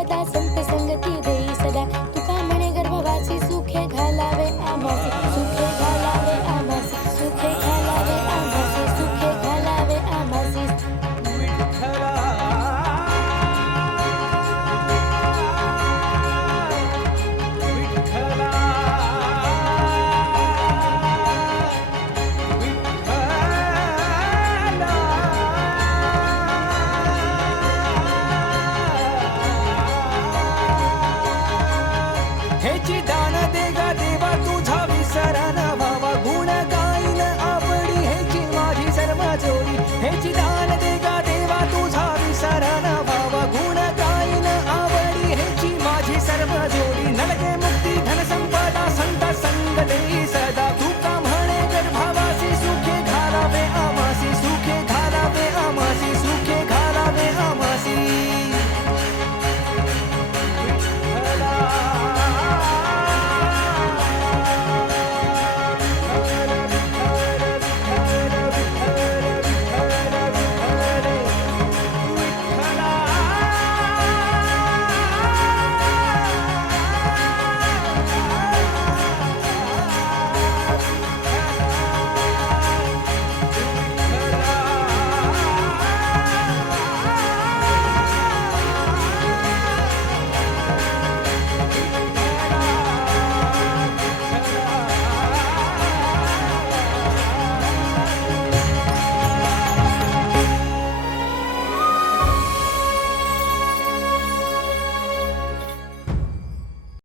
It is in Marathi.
पदा संत संगती देई सदा. तुका म्हणे गर्भवासी सुखे घालावे आमासी 酒里，每滴。